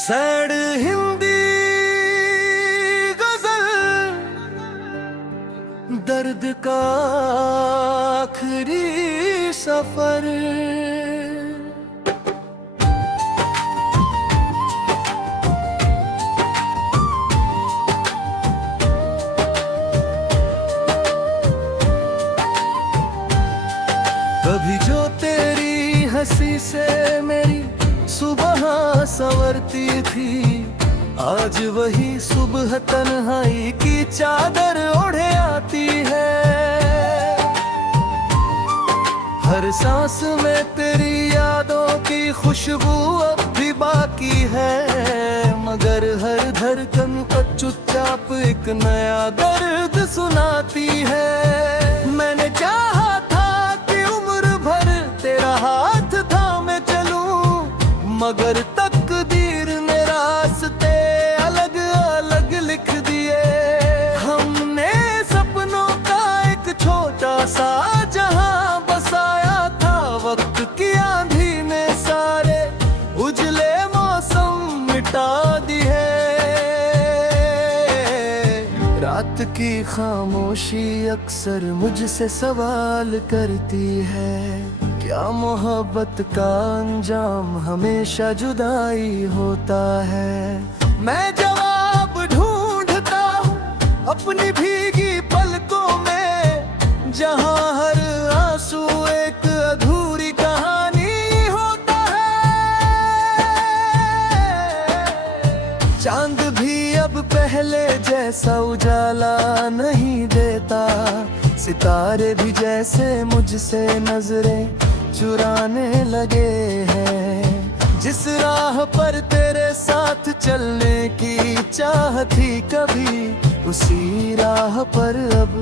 Sad Hindi गजल, दर्द का आखिरी सफर। कभी जो तेरी हंसी से मेरी सुबह संवरती थी, आज वही सुबह तन्हाई की चादर ओढ़े आती है। हर सांस में तेरी यादों की खुशबू अब भी बाकी है, मगर हर धड़कन को चुपचाप एक नया दर्द सुनाती है। मैंने चाहा था कि उम्र भर तेरा हाथ थामे चलूं, मगर तकदीर ने रास्ते अलग अलग लिख दिए। हमने सपनों का एक छोटा सा जहां बसाया था, वक्त की आंधी ने सारे उजले मौसम मिटा दिए। रात की खामोशी अक्सर मुझसे सवाल करती है, क्या मोहब्बत का अंजाम हमेशा जुदाई होता है। मैं जवाब ढूंढता हूँ अपनी भीगी पलकों में, जहाँ हर आंसू एक अधूरी कहानी होता है। चांद भी अब पहले जैसा उजाला नहीं देता, सितारे भी जैसे मुझसे नजरें चुराने लगे हैं। जिस राह पर तेरे साथ चलने की चाह थी कभी, उसी राह पर अब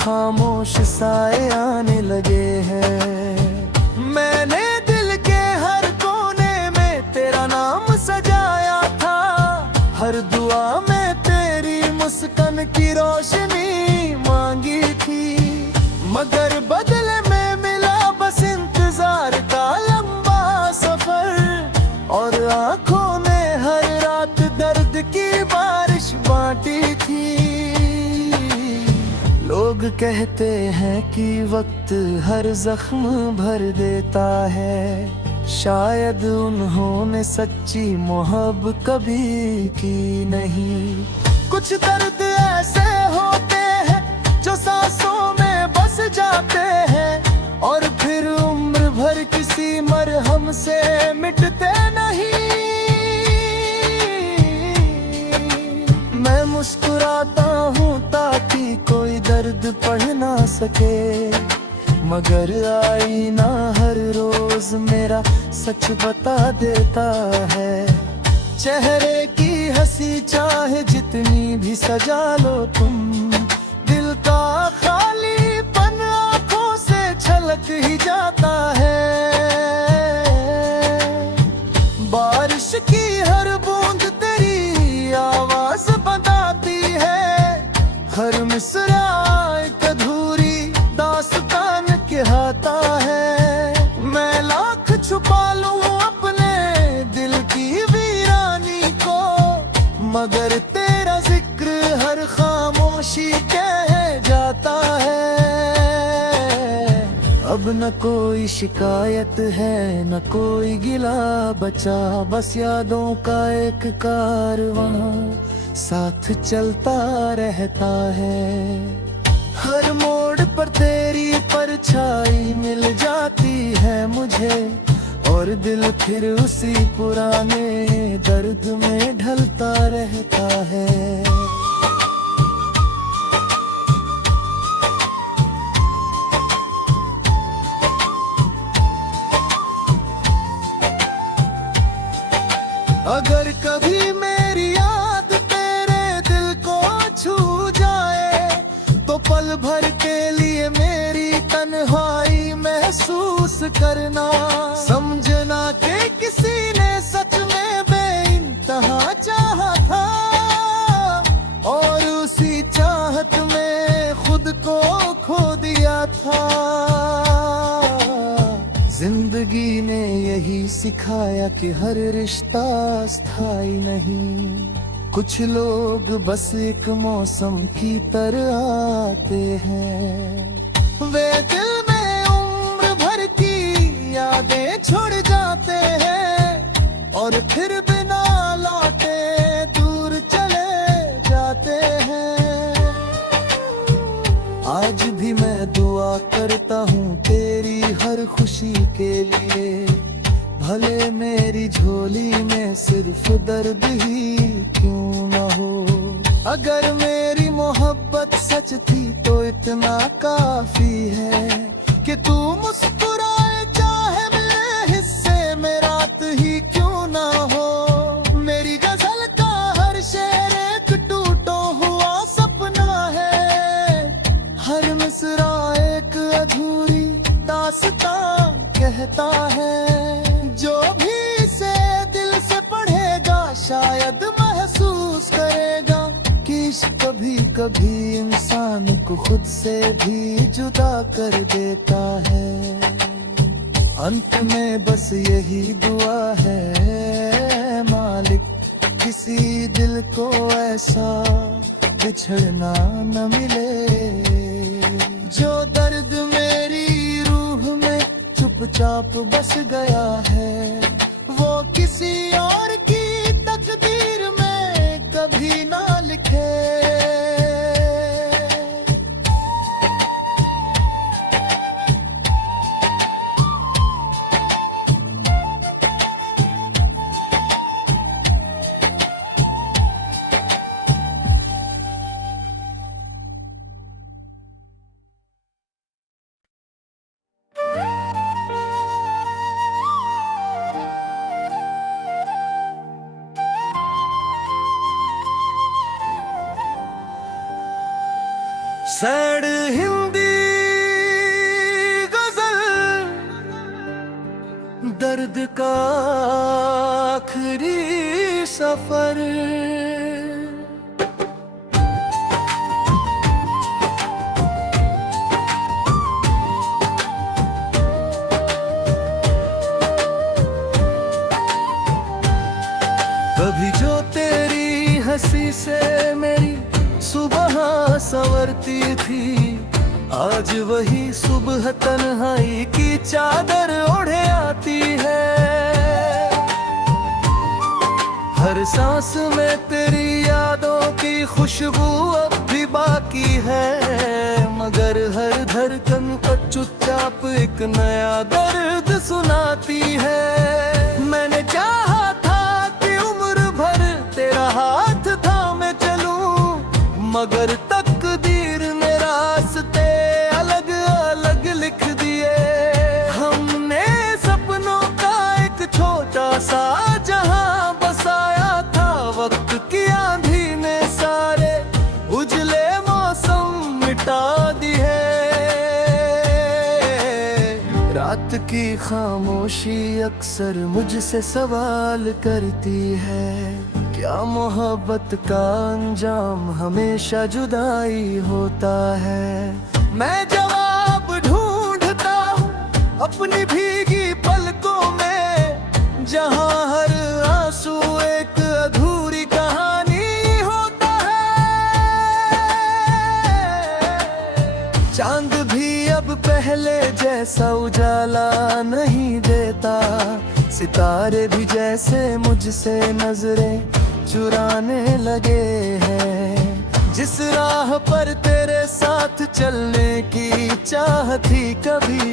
खामोश साए आने लगे हैं। मैंने दिल के हर कोने में तेरा नाम सजाया था, हर दुआ में तेरी मुस्कान की रोशनी मांगी थी, मगर बदले में मिला बस इंतजार का लंबा सफर। और आंखों ने हर रात दर्द की बारिश बांटी थी। लोग कहते हैं कि वक्त हर जख्म भर देता है, शायद उन्होंने सच्ची मोहब्बत कभी की नहीं। कुछ दर्द ऐसे होते हैं जो सांसों में बस जाते हैं, और फिर उम्र भर किसी मरहम से मिटते नहीं। मैं मुस्कुराता हूँ ताकि कोई दर्द पढ़ ना सके, मगर आईना हर रोज मेरा सच बता देता है। चेहरे की हंसी चाहे जितनी भी सजा लो तुम, दिल का खालीपन आंखों से छलक ही जाता है। बारिश की हर बूंद तेरी आवाज बताती है, हर मिसरा एक अधूरी दास्तान कहता है। मैं लाख छुपा लूं अपने दिल की वीरानी को, मगर तेरा जिक्र हर खामोशी कह जाता है। अब न कोई शिकायत है न कोई गिला बचा, बस यादों का एक कारवां साथ चलता रहता है। हर मोड़ पर तेरी परछाई मिल जाती है मुझे, और दिल फिर उसी पुराने दर्द में ढलता रहता है। अगर कभी मेरी याद तेरे दिल को छू जाए, तो पल भर के लिए मेरी तन्हाई महसूस करना। समझना कि किसी ने सच में बेइंतहा चाहा था, और उसी चाहत में खुद को खो दिया था। जिंदगी ने यही सिखाया कि हर रिश्ता स्थायी नहीं। कुछ लोग बस एक मौसम की तरह आते हैं, वे दिल में उम्र भर की यादें छोड़ जाते हैं और फिर बिना लौटे दूर चले जाते हैं। आज भी मैं दुआ करता हूँ तेरी हर खुशी के लिए, भले मेरी झोली में सिर्फ दर्द ही क्यों न हो। अगर मेरी मोहब्बत सच थी तो इतना काफी है कि तू मुस्कुराए, चाहे मेरे हिस्से में रात ही क्यों ना हो। मेरी गजल का हर शेर एक टूटा हुआ सपना है, हर मिसरा एक अधूरी दास्तां कहता है। जो भी इसे दिल से पढ़ेगा शायद महसूस करेगा कि इश्क कभी कभी इंसान को खुद से भी जुदा कर देता है। अंत में बस यही दुआ है मालिक, किसी दिल को ऐसा बिछड़ना न मिले। जो दर्द मेरी रूह में चुपचाप बस गया है, वो किसी और की तकदीर में कभी ना लिखे। सैड हिंदी गजल, दर्द का आखिरी सफर। कभी जो तेरी हंसी से मेरी सुबह संवरती थी, आज वही सुबह तन्हाई की चादर ओढ़े आती है। हर सांस में तेरी यादों की खुशबू अब भी बाकी है, मगर हर धड़कन पर चुपचाप एक नया दर्द सुनाती है। मैंने चाहा था कि उम्र भर तेरा हाथ थामे चलूं, मगर तकदीर ने रास्ते अलग अलग लिख दिए। हमने सपनों का एक छोटा सा जहां बसाया था, वक्त की आंधी ने सारे उजले मौसम मिटा दिए। रात की खामोशी अक्सर मुझसे सवाल करती है, क्या मोहब्बत का अंजाम हमेशा जुदाई होता है। मैं जवाब ढूंढता हूँ अपनी भीगी पलकों में, जहाँ हर आंसू एक अधूरी कहानी होता है। चांद भी अब पहले जैसा उजाला नहीं देता, सितारे भी जैसे मुझसे नजरें चुराने लगे हैं। जिस राह पर तेरे साथ चलने की चाह थी कभी,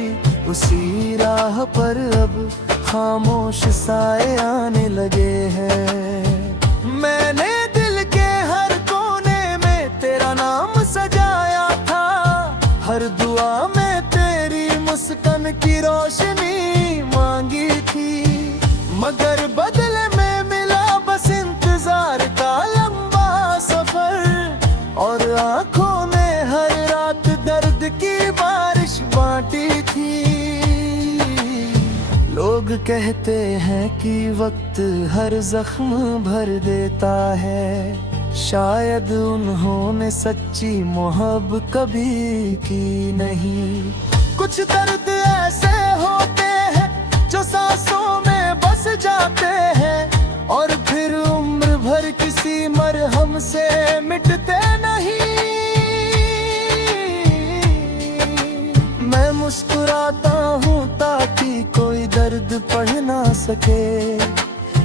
उसी राह पर अब खामोश साए आने लगे हैं। मैंने दिल के हर कोने में तेरा नाम सजाया था, हर दुआ में तेरी मुस्कान की रोशनी मांगी थी, मगर बदले में मिला बस इंतजार का लंबा सफर। और आंखों ने हर रात दर्द की बारिश बांटी थी। लोग कहते हैं कि वक्त हर जख्म भर देता है, शायद उन्होंने सच्ची मोहब्बत कभी की नहीं। कुछ दर्द ऐसे होते हैं जो सांसों में बस जाते हैं और फिर उम्र भर किसी मरहम से मिटते नहीं। मैं मुस्कुराता हूँ ताकि कोई दर्द पढ़ ना सके,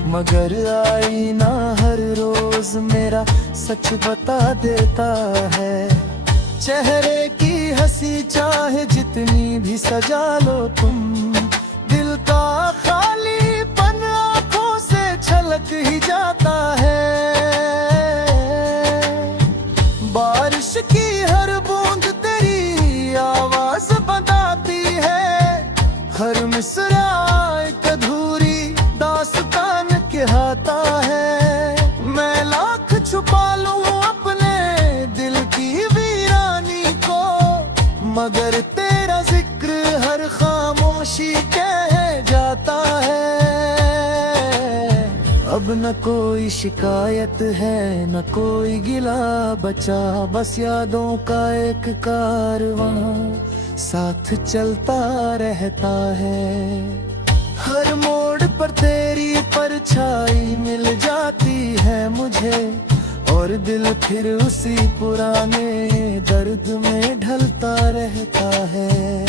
मगर आईना हर रोज मेरा सच बता देता है। चेहरे की हंसी चाहे जितनी भी सजा लो तुम, दिल का खालीपन आंखों से छलक ही जाता है। बारिश की हर बूंद तेरी आवाज बताती है, हर मिसरा एक अधूरी दास्तान कहता है। मैं लाख छुपा लूं अपने दिल की वीरानी को, मगर तेरा जिक्र हर खामोशी कह जाता है। अब न कोई शिकायत है न कोई गिला बचा, बस यादों का एक कारवां साथ चलता रहता है। हर मोड़ पर तेरी परछाई मिल जाती है मुझे, और दिल फिर उसी पुराने दर्द में ढलता रहता है।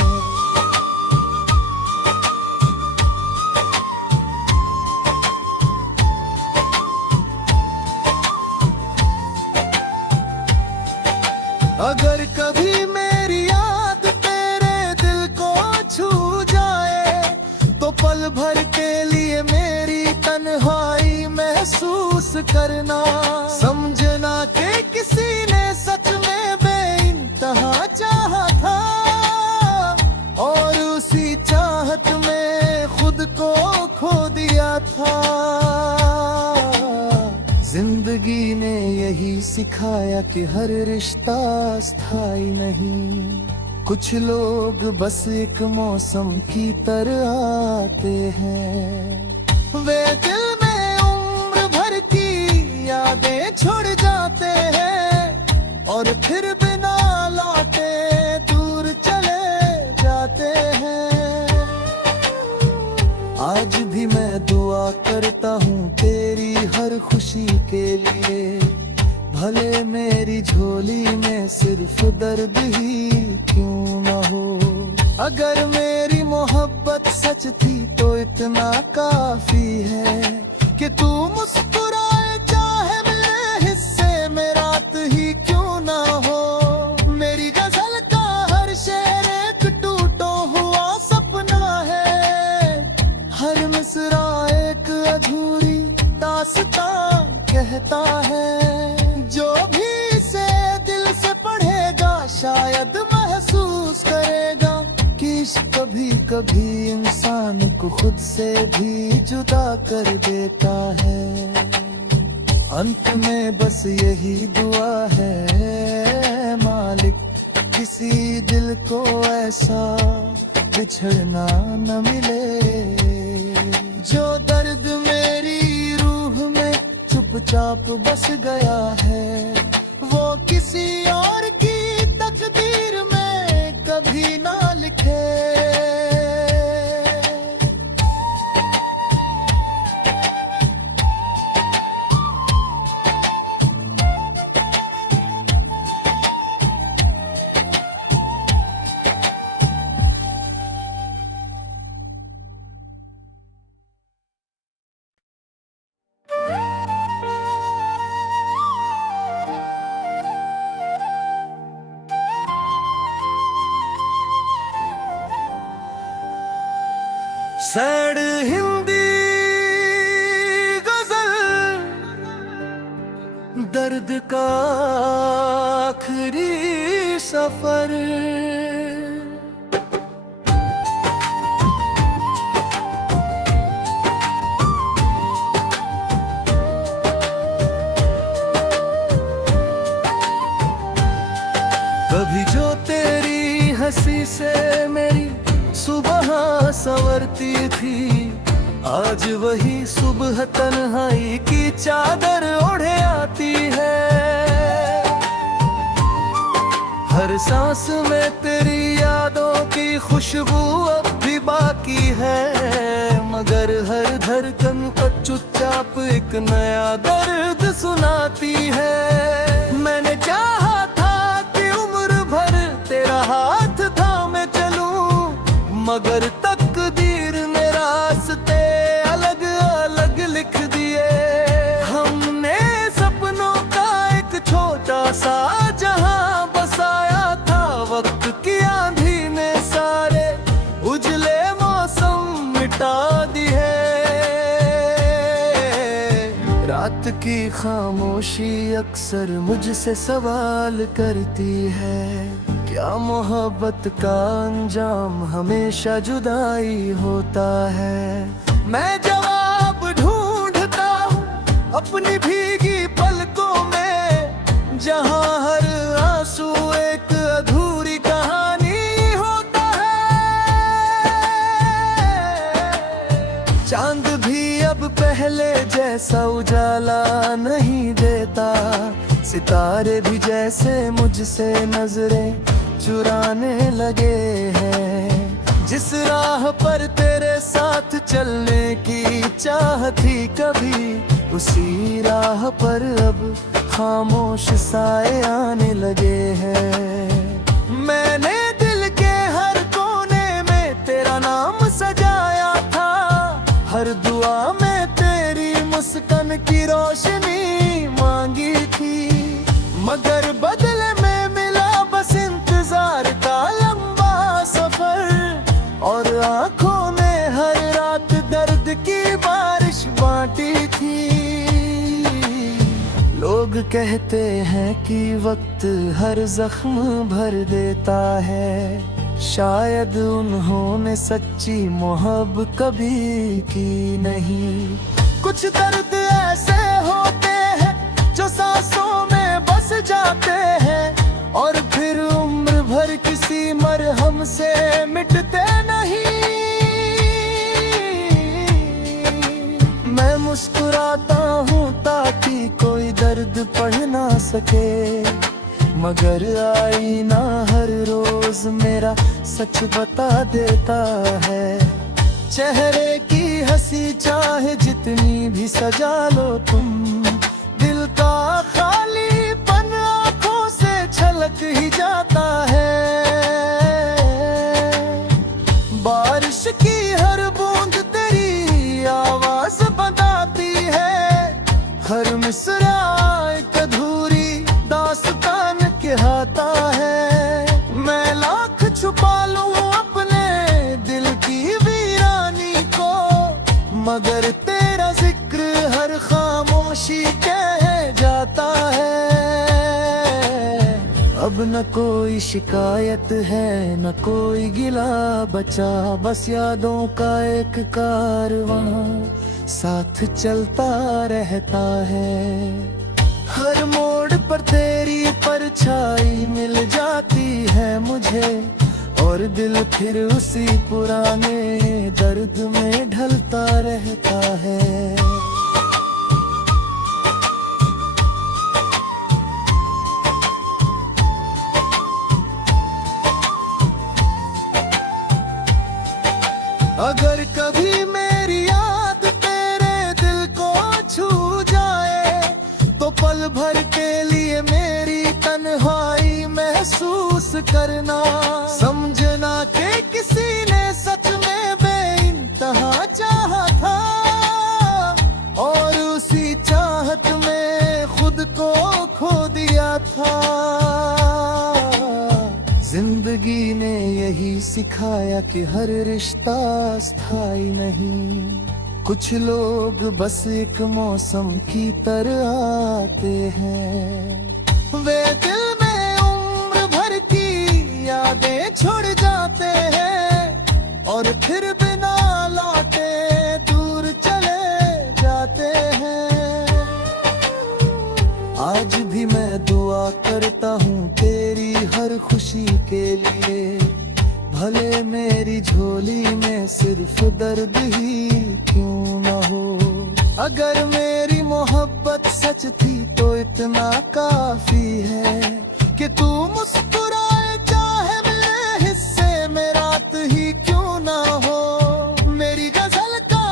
अगर कभी मेरी याद तेरे दिल को छू जाए, तो पल भर के लिए मेरी तन्हाई महसूस करना। समझना कि किसी ने सच में बेइंतहा चाहा था, और उसी चाहत में खुद को खो दिया था। जिंदगी ने यही सिखाया कि हर रिश्ता स्थायी नहीं। कुछ लोग बस एक मौसम की तरह आते हैं, वे दिल में उम्र भर की यादें छोड़ जाते हैं, और फिर बिना लौटे दूर चले जाते हैं। आज भी मैं दुआ करता हूँ तेरी हर खुशी के लिए, भले मेरी झोली में सिर्फ दर्द ही क्यों न हो। अगर मेरी मोहब्बत सच थी तो इतना काफी है कि तू मुस्कुराए, चाहे मेरे हिस्से में रात ही क्यों ना हो। मेरी गजल का हर शेर एक टूटा हुआ सपना है, हर मिसरा एक अधूरी दास्तां कहता है। जो भी इसे दिल से पढ़ेगा शायद महसूस करेगा कि इश्क कभी कभी इंसान को खुद से भी जुदा कर देता है। अंत में बस यही दुआ है मालिक, किसी दिल को ऐसा बिछड़ना न मिले। जो दर्द मेरी रूह में चुपचाप बस गया है, वो किसी और की तकदीर में कभी ना लिखे। सैड हिंदी गजल, दर्द का आखिरी सफर। कभी जो तेरी हंसी से मेरी सुबह संवरती थी, आज वही सुबह तन्हाई की चादर ओढ़े आती है। हर सांस में तेरी यादों की खुशबू अब भी बाकी है, मगर हर धड़कन पर चुपचाप एक नया दर्द सुनाती है। मैंने चाहा था कि उम्र भर तेरा हाथ थामे चलूं, मगर तकदीर ने रास्ते अलग अलग लिख दिए। हमने सपनों का एक छोटा सा जहां बसाया था, वक्त की आंधी ने सारे उजले मौसम मिटा दिए। रात की खामोशी अक्सर मुझसे सवाल करती है, क्या मोहब्बत का अंजाम हमेशा जुदाई होता है। मैं जवाब ढूंढता हूँ अपनी भीगी पलकों में, जहाँ हर आंसू एक अधूरी कहानी होता है। चांद भी अब पहले जैसा उजाला नहीं देता, सितारे भी जैसे मुझसे नजरें चुराने लगे हैं। जिस राह पर तेरे साथ चलने की चाह थी कभी, उसी राह पर अब खामोश साए आने लगे हैं। मैंने दिल के हर कोने में तेरा नाम सजाया था, हर दुआ में तेरी मुस्कान की रोशनी मांगी थी, मगर बदले में मिला बस इंतजार का लंबा सफर, और आंखों ने हर रात दर्द की बारिश बांटी थी। लोग कहते हैं कि वक्त हर जख्म भर देता है, शायद उन्होंने सच्ची मोहब्बत कभी की नहीं। कुछ दर्द ऐसे होते हैं जो सांसों में बस जाते हैं, और फिर उम्र भर किसी मरहम से मिटते नहीं। मैं मुस्कुराता हूँ ताकि कोई दर्द पढ़ ना सके, मगर आईना हर रोज मेरा सच बता देता है। चेहरे की हंसी चाहे जितनी भी सजा लो तुम, दिल का खालीपन आंखों से छलक ही जाता है। बारिश की हर बूंद तेरी आवाज बताती है, हर मिसरा एक अधूरी दास्तान कहता है। मैं लाख छुपा लूं अपने दिल की वीरानी को, मगर तेरा जिक्र हर खामोशी कह जाता है। अब न कोई शिकायत है न कोई गिला बचा, बस यादों का एक कारवां साथ चलता रहता है। हर मोड़ पर तेरी परछाई मिल जाती है मुझे, और दिल फिर उसी पुराने दर्द में ढलता रहता है। अगर कभी मेरी याद तेरे दिल को छू जाए, तो पल भर के लिए मेरी तन्हाई महसूस करना। समझना कि किसी ने सच में बेइंतहा चाहा था, और उसी चाहत में खुद को खो दिया था। जिंदगी ने यही सिखाया कि हर रिश्ता स्थायी नहीं, कुछ लोग बस एक मौसम की तरह आते हैं। वे दिल में उम्र भर की यादें छोड़ जाते हैं, और फिर बिना लौटे दूर चले जाते हैं। आज भी मैं दुआ करता हूँ तेरी हर खुशी के लिए, भले मेरी झोली में सिर्फ दर्द ही क्यों न हो। अगर मेरी मोहब्बत सच थी तो इतना काफी है कि तू मुस्कुराए, चाहे मेरे हिस्से में रात ही क्यों ना हो। मेरी गजल का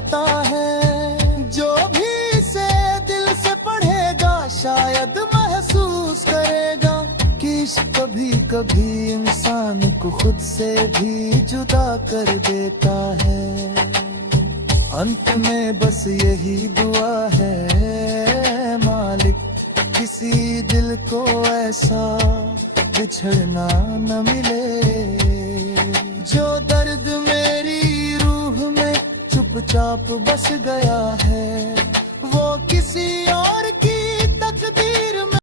देता है। जो भी इसे दिल से पढ़ेगा शायद महसूस करेगा कि इश्क कभी कभी इंसान को खुद से भी जुदा कर देता है। अंत में बस यही दुआ है मालिक, किसी दिल को ऐसा बिछड़ना न मिले। जो दर्द मेरी रूह में चुपचाप बस गया है, वो किसी और की